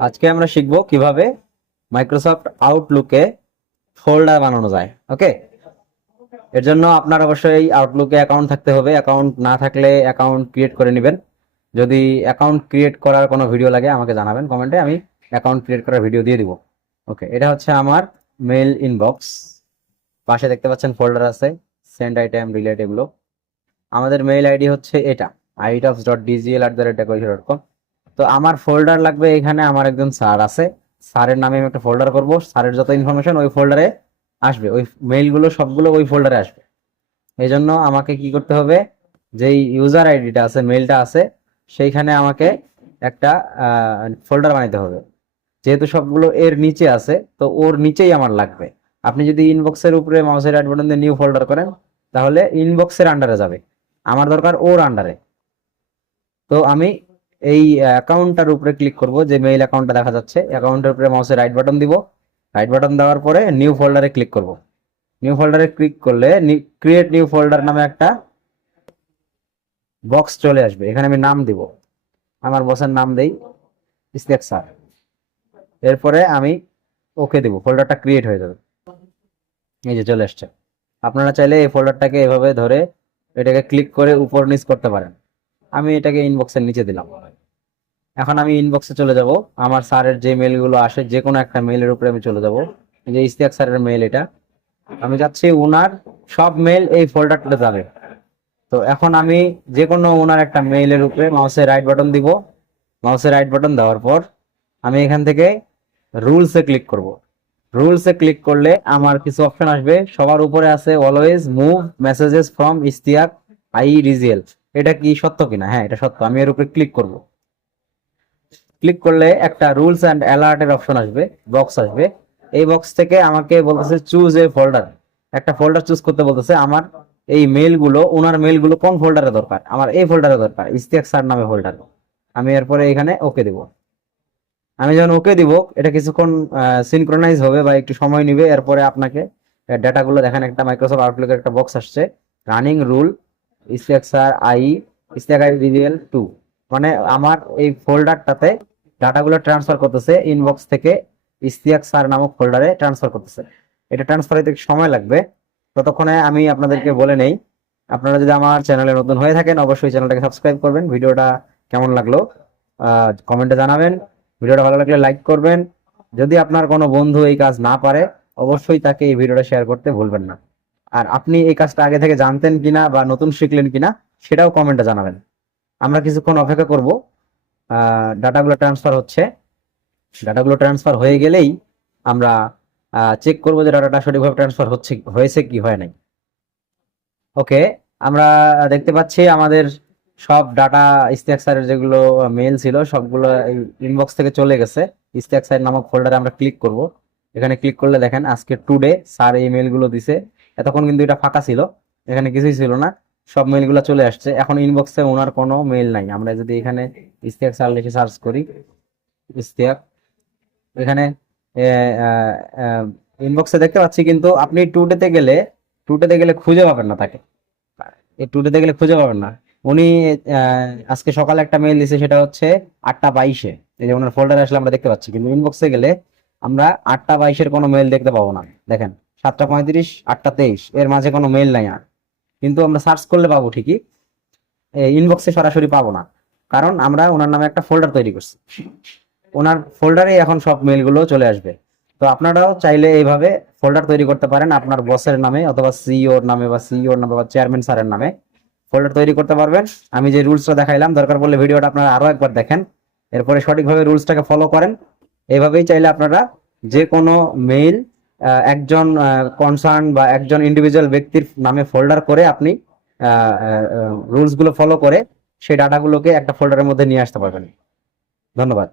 আজকে আমরা শিখবো কিভাবে মাইক্রোসফট আউটলুকে ফোল্ডার বানানো যায়। ওকে, এর জন্য আপনার অবশ্যই আউটলুকে অ্যাকাউন্ট থাকতে হবে। অ্যাকাউন্ট না থাকলে অ্যাকাউন্ট ক্রিয়েট করে নেবেন। যদি অ্যাকাউন্ট ক্রিয়েট করার কোনো ভিডিও লাগে আমাকে জানাবেন কমেন্টে, আমি অ্যাকাউন্ট ক্রিয়েট করার ভিডিও দিয়ে দিব। ওকে, এটা হচ্ছে আমার মেইল ইনবক্স। পাশে দেখতে পাচ্ছেন ফোল্ডার আছে, সেন্ড আইটেম, ডিলেট, এগুলো। আমাদের মেইল আইডি হচ্ছে এটা, itops.dgl@decoration.com। তো আমার ফোল্ডার লাগবে এখানে। আমার একজন স্যার আছে, স্যারের নামে আমি একটা ফোল্ডার করব। স্যারের যত ইনফরমেশন ওই ফোল্ডারে আসবে, ওই মেইলগুলো সবগুলো ওই ফোল্ডারে আসবে। এই জন্য আমাকে কি করতে হবে, যেই ইউজার আইডিটা আছে, মেইলটা আছে, সেইখানে আমাকে একটা ফোল্ডার বানাইতে হবে। যেহেতু সবগুলো এর নিচে আছে, তো ওর নিচেই আমার লাগবে। আপনি যদি ইনবক্সের উপরে মাউসের রাইট বাটন দিয়ে নিউ ফোল্ডার করেন, তাহলে ইনবক্সের আন্ডারে যাবে। আমার দরকার ওর আন্ডারে। তো আমি এই অ্যাকাউন্টটার উপরে ক্লিক করব, যে মেইল অ্যাকাউন্টটা দেখা যাচ্ছে, অ্যাকাউন্টের উপরে মাউসের রাইট বাটন দিব। রাইট বাটন দেওয়ার পরে নিউ ফোল্ডারে ক্লিক করব। নিউ ফোল্ডারে ক্লিক করলে ক্রিয়েট নিউ ফোল্ডার নামে একটা বক্স চলে আসবে। এখানে আমি নাম দিব, আমার বসের নাম দেই ইসতেক স্যার। এরপরে আমি ওকে দিব, ফোল্ডারটা ক্রিয়েট হয়ে যাবে। এই যে চলে আসছে। আপনারা চাইলে এই ফোল্ডারটাকে এভাবে ধরে এটাকে ক্লিক করে উপর নিচ করতে পারেন। আমি এটাকে ইনবক্সের নিচে দিলাম। এখন আমি ইনবক্সে চলে যাব। আমার স্যারের যে মেইলগুলো আসে, যে কোনো একটা মেইলের উপরে আমি চলে যাব। যে ইশতিয়াক স্যারের মেইল এটা, আমি যাচ্ছি ওনার সব মেইল এই ফোল্ডারটাতে যাবে। তো এখন আমি যে কোনো ওনার একটা মেইলের উপরে মাউসের রাইট বাটন দিব। মাউসের রাইট বাটন দেওয়ার পর আমি এখান থেকে রুলসে ক্লিক করব। রুলসে ক্লিক করলে আমার কিছু অপশন আসবে। সবার উপরে আছে always move messages from Ishtiaq IEDGL। এটা কি সত্য কিনা? হ্যাঁ, এটা সত্য। আমি এর উপরে ক্লিক করব। ক্লিক করলে একটা রুলস অ্যান্ড অ্যালার্টের অপশন আসবে, বক্স আসবে। এই বক্স থেকে আমাকে বলতেছে চুজ এ ফোল্ডার। একটা ফোল্ডার চুজ করতে বলতেছে। আমার এই মেইলগুলো, ওনার মেইলগুলো কোন ফোল্ডারে দরকার? আমার এই ফোল্ডারে দরকার, ইশতিয়াক স্যার নামে ফোল্ডার। আমি এরপরে এখানে ওকে দিব। আমি যখন ওকে দিব, এটা কিছুক্ষণ সিনক্রোনাইজ হবে বা একটু সময় নিবে। এরপরে আপনাকে ডাটাগুলো দেখেন, একটা মাইক্রোসফট আউটলুকের একটা বক্স আসছে, running rule Ishtiaq sir Ishtiaq IDGL 2। মানে আমার এই ফোল্ডারটাতে ডাটাগুলো ট্রান্সফার করতেছে, ইনবক্স থেকে ইশতিয়াক স্যার নামক ফোল্ডারে ট্রান্সফার করতেছে। এটা ট্রান্সফার হতে একটু সময় লাগবে। ততক্ষণে আমি আপনাদেরকে বলে নেই, আপনারা যদি আমার চ্যানেলে নতুন হয়ে থাকেন অবশ্যই চ্যানেলটাকে সাবস্ক্রাইব করবেন। ভিডিওটা কেমন লাগলো কমেন্টে জানাবেন। ভিডিওটা ভালো লাগলে লাইক করবেন। যদি আপনার কোনো বন্ধু এই কাজ না পারে, অবশ্যই তাকে এই ভিডিওটা শেয়ার করতে ভুলবেন না। আর আপনি এই কাজটা আগে থেকে জানতেন কিনা বা নতুন শিখলেন কিনা, সেটাও কমেন্টে জানাবেন। আমরা কিছুক্ষণ অপেক্ষা করব। ডাটাগুলো ট্রান্সফার হচ্ছে। ডাটাগুলো ট্রান্সফার হয়ে গেলেই আমরা চেক করবো যে ডাটাটা সঠিকভাবে ট্রান্সফার হয়েছে কি হয় নাই। ওকে, আমরা দেখতে পাচ্ছি আমাদের সব ডাটা ইশতিয়াক স্যারের যেগুলো মেইল ছিল সবগুলো ইনবক্স থেকে চলে গেছে। ইশতিয়াক স্যার নামক ফোল্ডারে আমরা ক্লিক করব। এখানে ক্লিক করলে দেখেন আজকে টুডে স্যার এই মেইলগুলো দিছে। এতক্ষণ কিন্তু এটা ফাঁকা ছিল, এখানে কিছুই ছিল না, সব মেইলগুলো চলে আসছে। এখন ইনবক্সে ওনার কোনো মেইল নাই। আমরা যদি এখানে ইশতিয়াক স্যার লিখে সার্চ করি, ইশতিয়াক, এখানে ইনবক্সে দেখতে পাচ্ছি, কিন্তু আপনি টুডেতে গেলে খুঁজে পাবেন না তাকে। এই টুডেতে গেলে খুঁজে পাবেন না। উনি আজকে সকালে একটা মেইল দিছে, সেটা হচ্ছে 8টা 22-এ। এই যে ওনার ফোল্ডারে আসলে আমরা দেখতে পাচ্ছি, কিন্তু ইনবক্সে গেলে আমরা 8টা 22-এর কোনো মেইল দেখতে পাবো না। দেখেন 7টা 35, 8টা 23, এর মাঝে কোনো মেইল নাই আর। কিন্তু আমরা সার্চ করলে পাবো ঠিকই, ইনবক্সে সরাসরি পাবো না। কারণ আমরা ওনার নামে একটা ফোল্ডার তৈরি করছি, ওনার ফোল্ডারে এখন সব মেইলগুলো চলে আসবে। তো আপনারাও চাইলে এইভাবে ফোল্ডার তৈরি করতে পারেন আপনার বসের নামে, অথবা সিইওর নামে বা সিইওর নামে বা চেয়ারম্যান স্যারের নামে ফোল্ডার তৈরি করতে পারবেন। আমি যে রুলসটা দেখাইলাম, দরকার পড়লে ভিডিওটা আপনারা আরো একবার দেখেন, এরপরে সঠিকভাবে রুলসটাকে ফলো করেন। এইভাবেই চাইলে আপনারা যে কোনো মেইল একজন কনসার্ন বা একজন ইন্ডিভিজুয়াল ব্যক্তির নামে ফোল্ডার করে আপনি রুলসগুলো ফলো করে সেই ডাটাগুলোকে একটা ফোল্ডারের মধ্যে নিয়ে আসতে পারবেন। ধন্যবাদ।